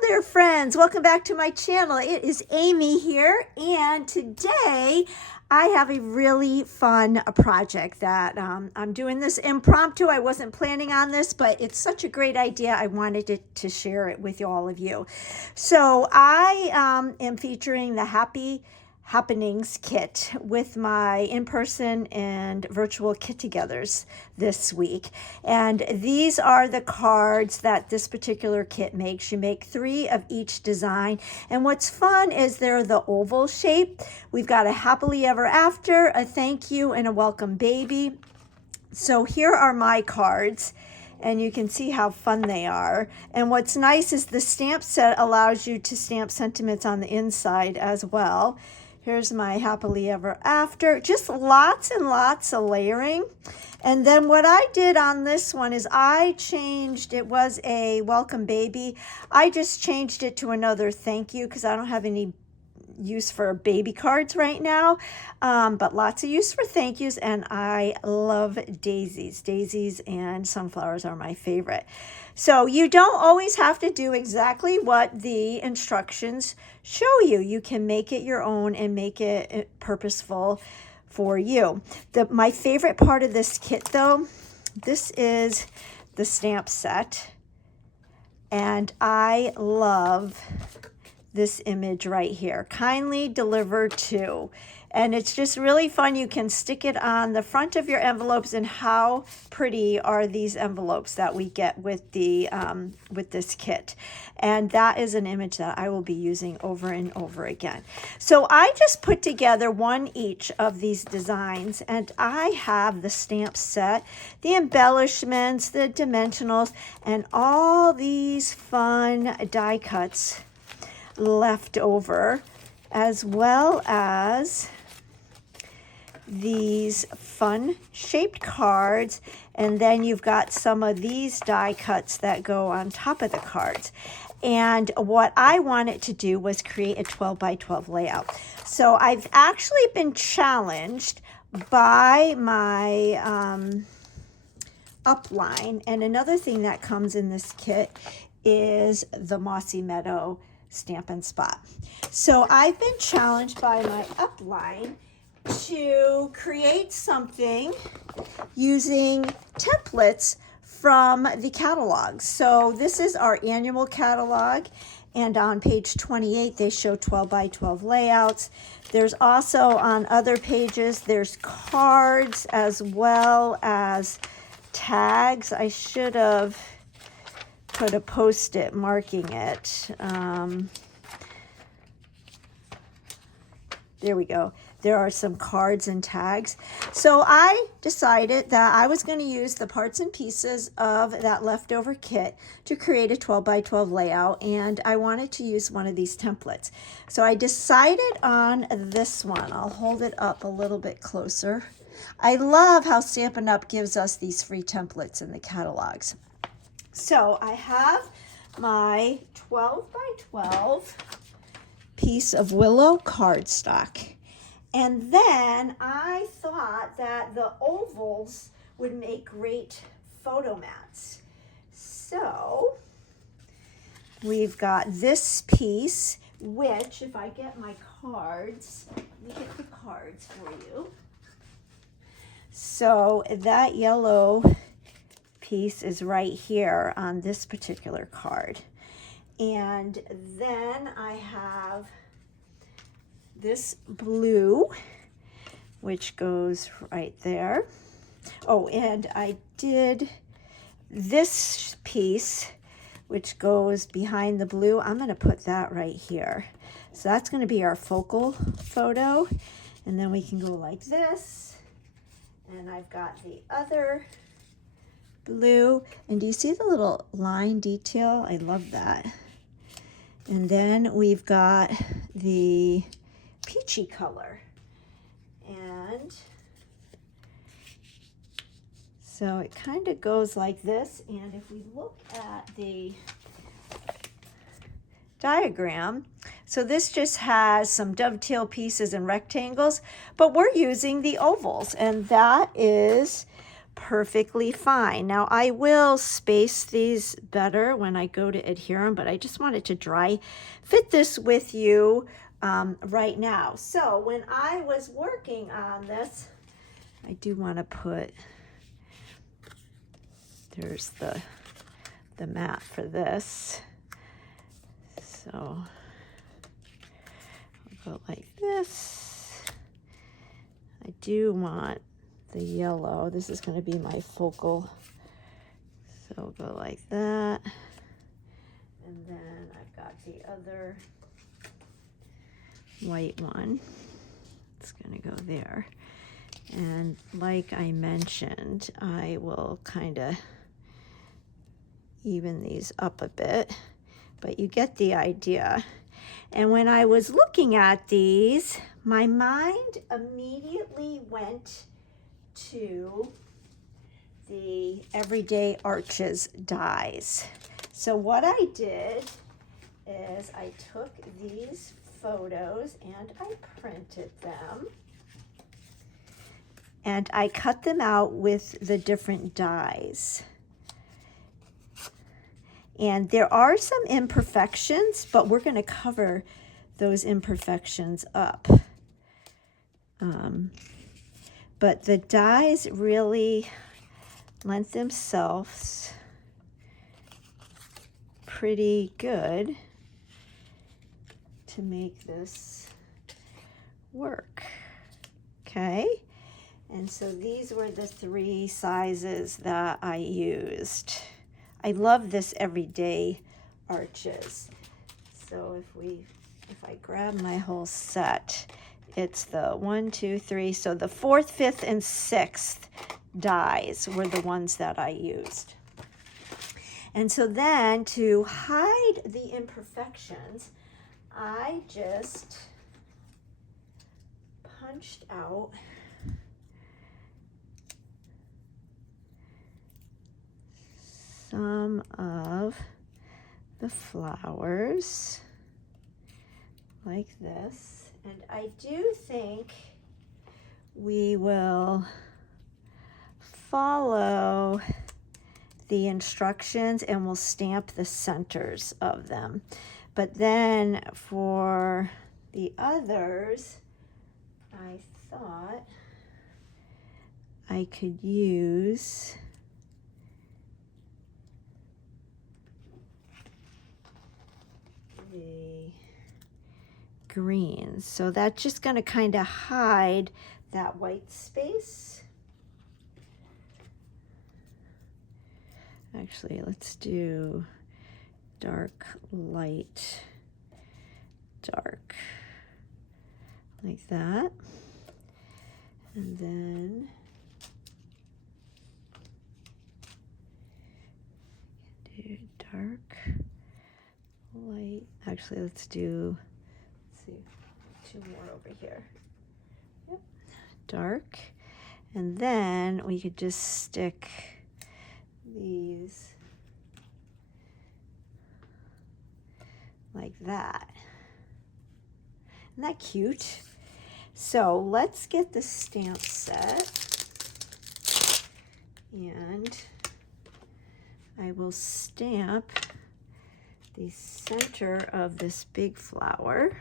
there, friends. Welcome back to my channel. It is Amy here, and today I have a really fun project that I'm doing this impromptu. I wasn't planning on this, but it's such a great idea. I wanted to share it with all of you. So I am featuring the Happy Happenings kit with my in-person and virtual kit-togethers this week. And these are the cards that this particular kit makes. You make 3 of each design. And what's fun is they're the oval shape. We've got a happily ever after, a thank you, and a welcome baby. So here are my cards, and you can see how fun they are. And what's nice is the stamp set allows you to stamp sentiments on the inside as well. Here's my happily ever after. Just lots and lots of layering. And then what I did on this one is I changed, it was a welcome baby. I just changed it to another thank you because I don't have any use for baby cards right now, but lots of use for thank yous. And I love daisies. Daisies and sunflowers are my favorite. So you don't always have to do exactly what the instructions show you. You can make it your own and make it purposeful for you. My favorite part of this kit, though, this is the stamp set, and I love this image right here, kindly delivered to. And it's just really fun. You can stick it on the front of your envelopes, and how pretty are these envelopes that we get with the with this kit. And that is an image that I will be using over and over again. So I just put together one each of these designs, and I have the stamp set, the embellishments, the dimensionals, and all these fun die cuts left over, as well as these fun shaped cards. And then you've got some of these die cuts that go on top of the cards. And what I wanted to do was create a 12 by 12 layout. So I've actually been challenged by my upline. And another thing that comes in this kit is the Mossy Meadow Stampin' Spot. So I've been challenged by my upline to create something using templates from the catalog. So this is our annual catalog, and on page 28 they show 12 by 12 layouts. There's also on other pages, there's cards as well as tags. I should have put a post-it marking it. There we go. There are some cards and tags. So I decided that I was going to use the parts and pieces of that leftover kit to create a 12 by 12 layout, and I wanted to use one of these templates. So I decided on this one. I'll hold it up a little bit closer. I love how Stampin' Up! Gives us these free templates in the catalogs. So I have my 12 by 12 piece of willow cardstock. And then I thought that the ovals would make great photo mats. So we've got this piece, which if I get my cards, let me get the cards for you. So that yellow piece is right here on this particular card. And then I have this blue, which goes right there. Oh, and I did this piece, which goes behind the blue. I'm going to put that right here. So that's going to be our focal photo. And then we can go like this. And I've got the other blue. And do you see the little line detail? I love that. And then we've got the peachy color. And so it kind of goes like this. And if we look at the diagram, so this just has some dovetail pieces and rectangles, but we're using the ovals, and that is perfectly fine. Now I will space these better when I go to adhere them, but I just wanted to dry fit this with you right now. So when I was working on this, I do want to put, there's the mat for this. So I'll go like this. I do want the yellow. This is going to be my focal. So I'll go like that. And then I've got the other white one. It's going to go there. And like I mentioned, I will kind of even these up a bit, but you get the idea. And when I was looking at these, my mind immediately went to the Everyday Arches dies. So what I did is I took these photos and I printed them. And I cut them out with the different dies. And there are some imperfections, but we're going to cover those imperfections up. But the dies really lent themselves pretty good to make this work. Okay? And so these were the 3 sizes that I used. I love this Everyday Arches. So if I grab my whole set, it's the 1, 2, 3. So the 4th, 5th, and 6th dies were the ones that I used. And so then to hide the imperfections, I just punched out some of the flowers like this. And I do think we will follow the instructions and we'll stamp the centers of them. But then for the others, I thought I could use the greens. So that's just going to kind of hide that white space. Actually, let's do dark, light, dark, like that. And then do dark, light. Actually, let's see, 2 more over here. Yep. Dark. And then we could just stick these like that. Isn't that cute? So let's get the stamp set, and I will stamp the center of this big flower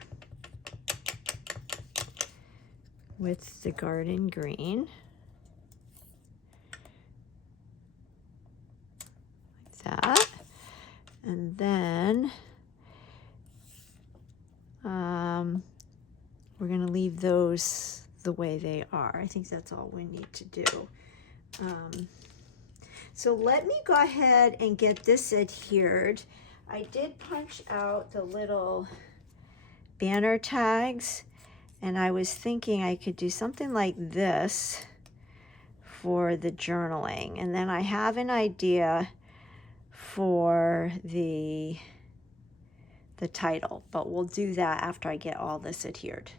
with the garden green. Like that. And then we're going to leave those the way they are. I think that's all we need to do. So let me go ahead and get this adhered. I did punch out the little banner tags, and I was thinking I could do something like this for the journaling. And then I have an idea for the title, but we'll do that after I get all this adhered.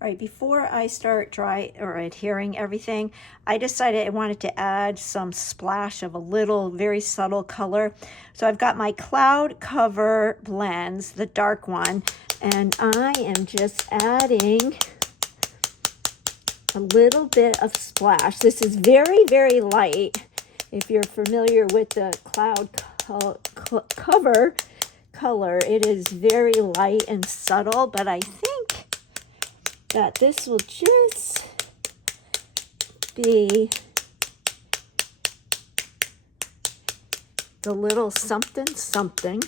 All right, before I start adhering everything, I decided I wanted to add some splash of a little very subtle color. So I've got my Cloud Cover blends, the dark one, and I am just adding a little bit of splash. This is very, very light. If you're familiar with the cloud cover color, it is very light and subtle, but I think that this will just be the little something something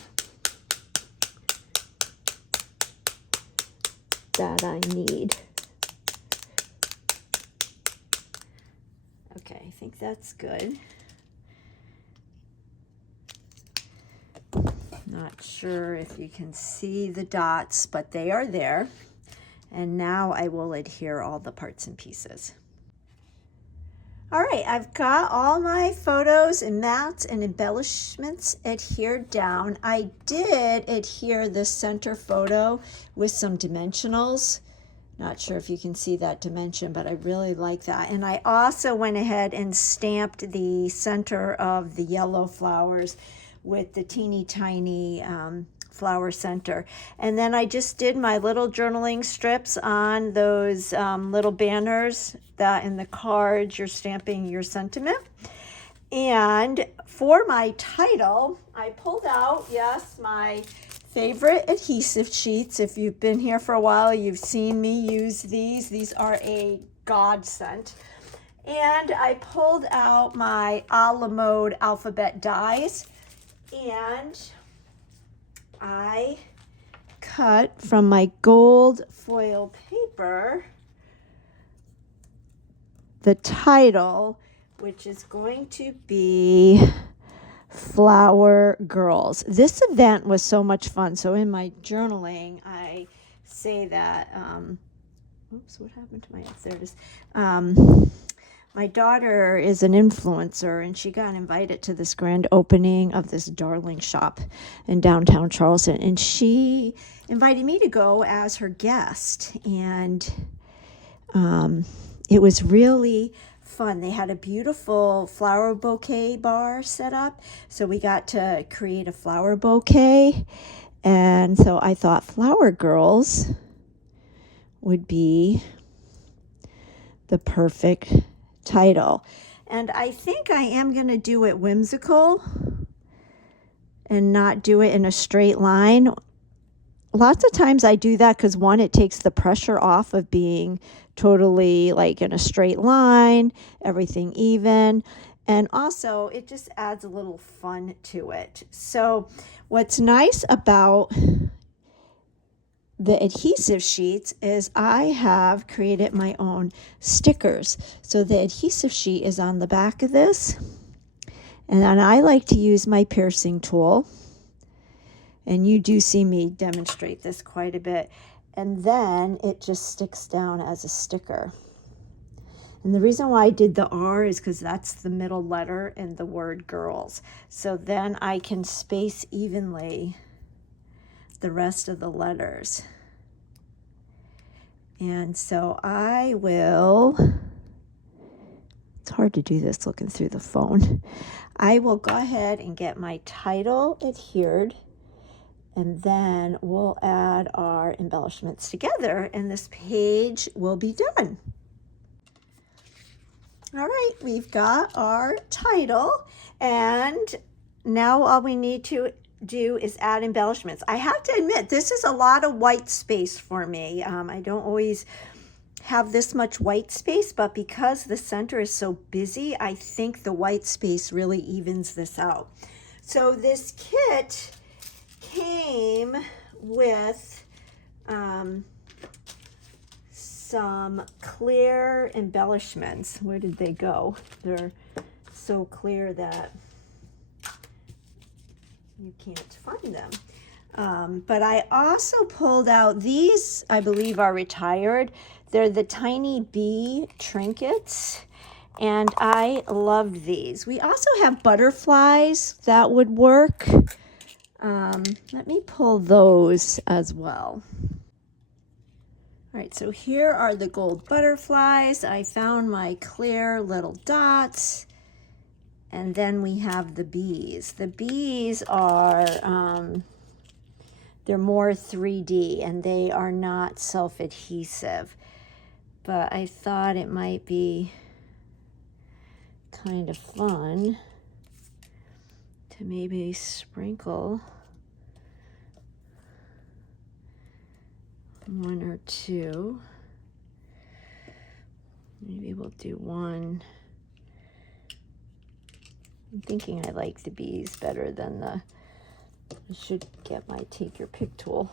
that I need. Okay, I think that's good. Not sure if you can see the dots, but they are there. And now I will adhere all the parts and pieces. All right, I've got all my photos and mats and embellishments adhered down. I did adhere the center photo with some dimensionals. Not sure if you can see that dimension, but I really like that. And I also went ahead and stamped the center of the yellow flowers with the teeny tiny flower center. And then I just did my little journaling strips on those little banners that in the cards you're stamping your sentiment. And for my title, I pulled out, yes, my favorite adhesive sheets. If you've been here for a while, you've seen me use these. These are a godsend. And I pulled out my a la mode alphabet dies, and I cut from my gold foil paper the title, which is going to be Flower Girls. This event was so much fun. So in my journaling, I say that, oops, what happened to my, there it is. My daughter is an influencer, and she got invited to this grand opening of this darling shop in downtown Charleston. And she invited me to go as her guest. And it was really fun. They had a beautiful flower bouquet bar set up. So we got to create a flower bouquet. And so I thought Flower Girls would be the perfect title. And I think I am going to do it whimsical and not do it in a straight line. Lots of times I do that because, one, it takes the pressure off of being totally like in a straight line, everything even. And also it just adds a little fun to it. So what's nice about the adhesive sheets is I have created my own stickers. So the adhesive sheet is on the back of this. And then I like to use my piercing tool. And you do see me demonstrate this quite a bit. And then it just sticks down as a sticker. And the reason why I did the R is because that's the middle letter in the word girls. So then I can space evenly the rest of the letters. And so I will, it's hard to do this looking through the phone. I will go ahead and get my title adhered, and then we'll add our embellishments together, and this page will be done. All right, we've got our title, and now all we need to do is add embellishments. I have to admit, this is a lot of white space for me. I don't always have this much white space, but because the center is so busy, I think the white space really evens this out. So this kit came with some clear embellishments. Where did they go? They're so clear that you can't find them. But I also pulled out these, I believe are retired. They're the Tiny Bee trinkets, and I love these. We also have butterflies that would work. Let me pull those as well. All right, so here are the gold butterflies. I found my clear little dots. And then we have the bees. The bees are, they're more 3D, and they are not self-adhesive. but I thought it might be kind of fun to maybe sprinkle one or two. Maybe we'll do one. I'm thinking I like the bees better than the, I should get my take your pick tool.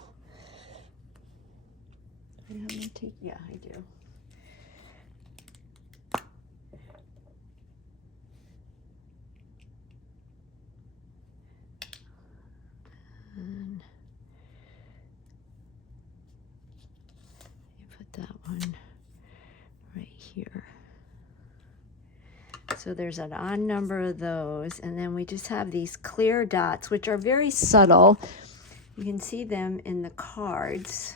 Do I have my take? Yeah, I do. And you put that one right here. So there's an odd number of those, and then we just have these clear dots, which are very subtle. You can see them in the cards.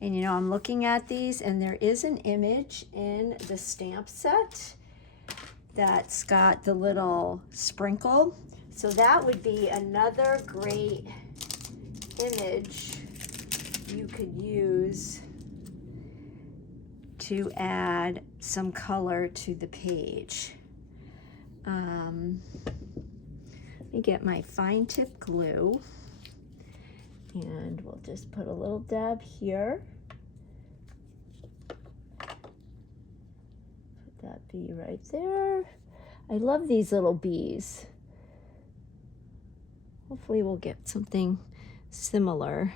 And you know, I'm looking at these, and there is an image in the stamp set that's got the little sprinkle. So that would be another great image you could use to add some color to the page. Let me get my fine tip glue, and we'll just put a little dab here. Put that bee right there. I love these little bees. Hopefully we'll get something similar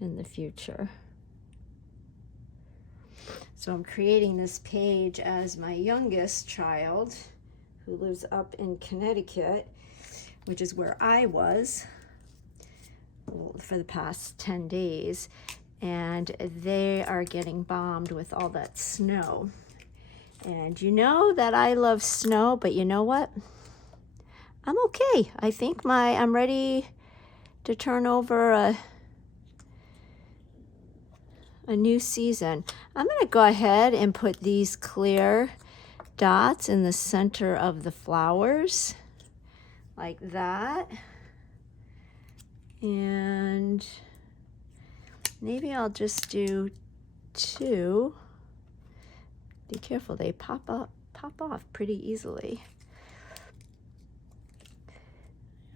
in the future. So I'm creating this page as my youngest child, who lives up in Connecticut, which is where I was for the past 10 days. And they are getting bombed with all that snow. And you know that I love snow, but you know what? I'm okay. I think I'm ready to turn over a new season. I'm going to go ahead and put these clear dots in the center of the flowers like that. And maybe I'll just do two. Be careful, they pop off pretty easily.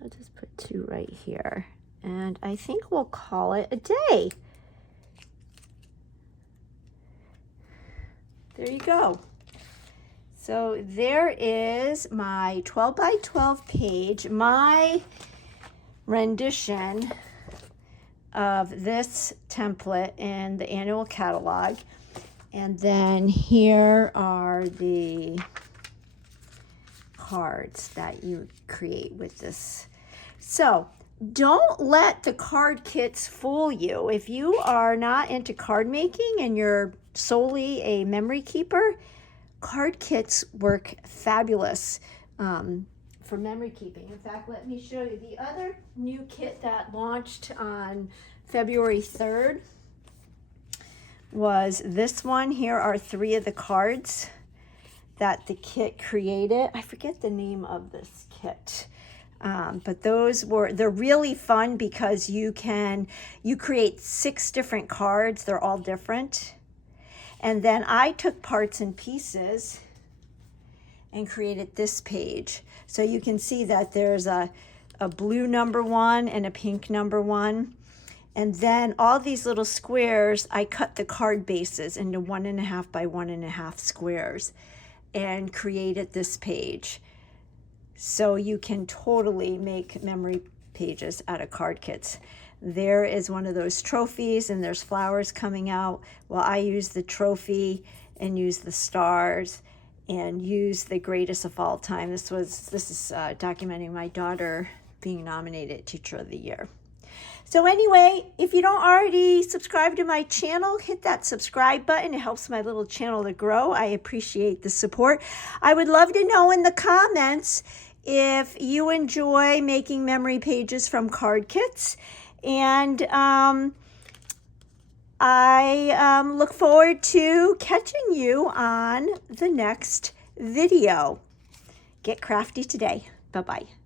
I'll just put two right here. And I think we'll call it a day. There you go. So there is my 12 by 12 page, my rendition of this template in the annual catalog. And then here are the cards that you create with this. So don't let the card kits fool you. If you are not into card making and you're solely a memory keeper, card kits work fabulous for memory keeping. In fact, let me show you the other new kit that launched on February 3rd was this one. Here are 3 of the cards that the kit created. I forget the name of this kit. But they're really fun because you create 6 different cards. They're all different. And then I took parts and pieces and created this page. So you can see that there's a blue number 1 and a pink number 1. And then all these little squares, I cut the card bases into 1.5 by 1.5 squares and created this page. So you can totally make memory pages out of card kits. There is one of those trophies, and there's flowers coming out. Well, I use the trophy and use the stars and use the greatest of all time. This is documenting my daughter being nominated Teacher of the Year. So anyway, if you don't already subscribe to my channel, hit that subscribe button. It helps my little channel to grow. I appreciate the support. I would love to know in the comments if you enjoy making memory pages from card kits. And I look forward to catching you on the next video. Get crafty today. Bye-bye.